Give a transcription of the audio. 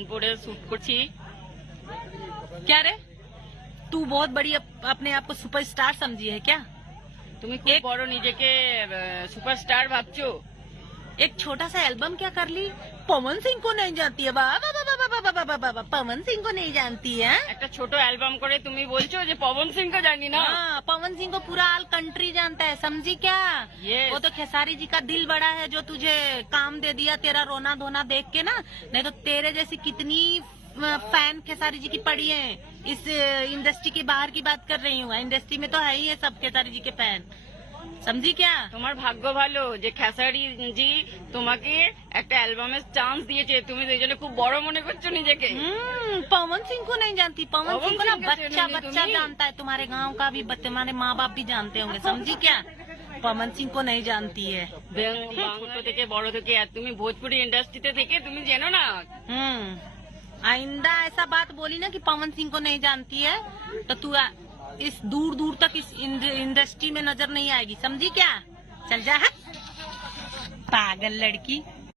কানপুরে শুট করছি। क्या रे, तू बहुत बड़ी अपने आप को सुपरस्टार समझी है क्या? তুমি খুব বড় নিজেকে সুপারস্টার ভাবছো। एक छोटा सा एल्बम क्या कर ली? पवन सिंह को नहीं जानती है? बाबा बाबा बाबा बाबा बाबा पवन सिंह को नहीं जानती है? একটা ছোট অ্যালবাম করে তুমি বলছো যে পবন সিংকে জানি না। हाँ, पवन सिंह को पूरा ऑल कंट्री जानता है, समझी क्या? Yes. वो तो खेसारी जी का दिल बड़ा है जो तुझे काम दे दिया तेरा रोना धोना देख के ना, नहीं तो तेरे जैसी कितनी फैन खेसारी जी की पड़ी है। इस इंडस्ट्री के बाहर की बात कर रही हूँ, इंडस्ट्री में तो है ही है सब खेसारी जी के फैन, समझी क्या? তোমার ভাগ্য ভালো যে খেসারি জি তোমাকে একটা অ্যালবামের চান্স দিয়েছে, তুমি তো এই জন্য খুব বড় মনে করছো নিজেকে। पवन सिंह को नहीं जानती? पवन सिंह को ना सिंह को बच्चा नहीं बच्चा तुम्हें। जानता है, तुम्हारे गांव का भी तुम्हारे माँ बाप भी जानते होंगे, समझी क्या? पवन सिंह को नहीं जानती है। ছোট থেকে বড় থেকে আর তুমি भोजपुरी इंडस्ट्रीতে থেকে তুমি জানো না। आइंदा ऐसा बात बोली ना कि पवन सिंह को नहीं जानती है तो तू इस दूर दूर तक इस इंडस्ट्री में नजर नहीं आएगी, समझी क्या? चल जा, हट। पागल लड़की।